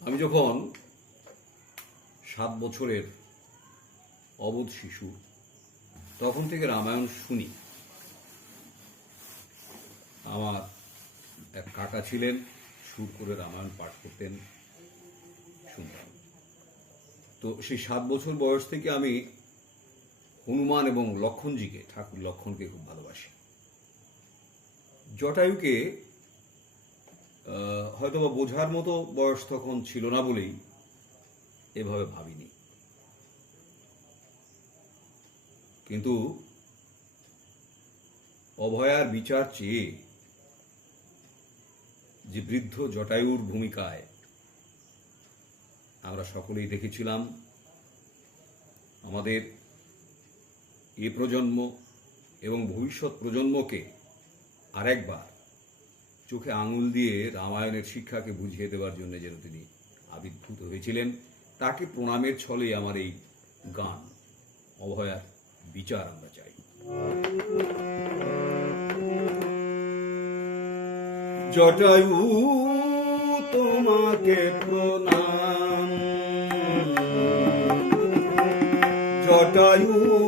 আমি যখন সাত বছরের অবোধ শিশু, তখন থেকে রামায়ণ শুনি। আমার এক কাকা ছিলেন, সুর করে রামায়ণ পাঠ করতেন, শুনতাম। তো সেই সাত বছর বয়স থেকে আমি হনুমান এবং লক্ষণজিকে, ঠাকুর লক্ষণকে খুব ভালোবাসি। জটায়ুকে হয়তোবা বোঝার মতো বয়স তখন ছিল না বলেই এভাবে ভাবিনি। কিন্তু অভয়ার বিচার চেয়ে যে বৃদ্ধ জটায়ুর ভূমিকায় আমরা সকলেই দেখেছিলাম, আমাদের এ প্রজন্ম এবং ভবিষ্যৎ প্রজন্মকে আরেকবার চোখে আঙুল দিয়ে রামায়ণের শিক্ষাকে বুঝিয়ে দেওয়ার জন্য যেন তিনি আবির্ভূত হয়েছিলেন, তাকে প্রণামের ছলে আমার এই গান, অভয়ার বিচার আমরা চাই। জটায়ু তোমাকে প্রণাম। জটায়ু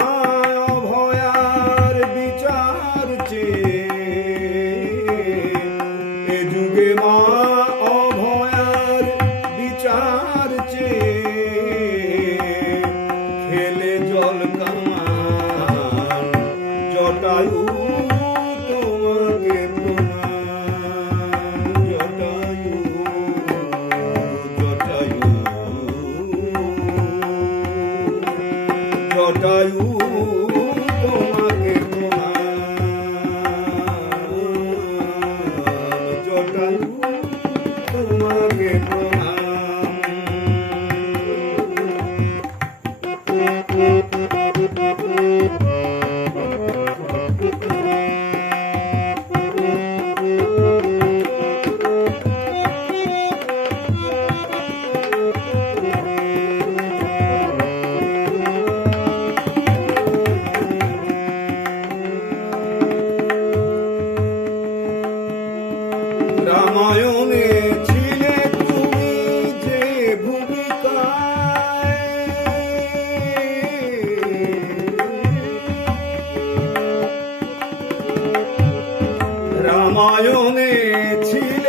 জটায়ু রামায়ণে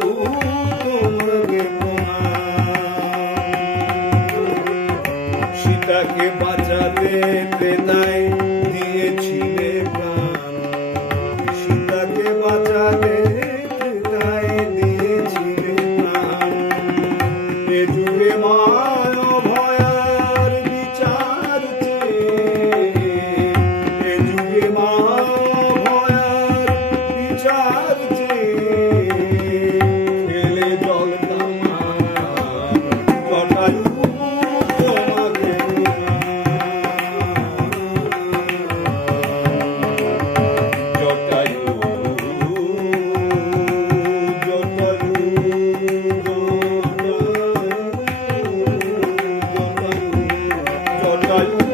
জটায়ু Hallelujah.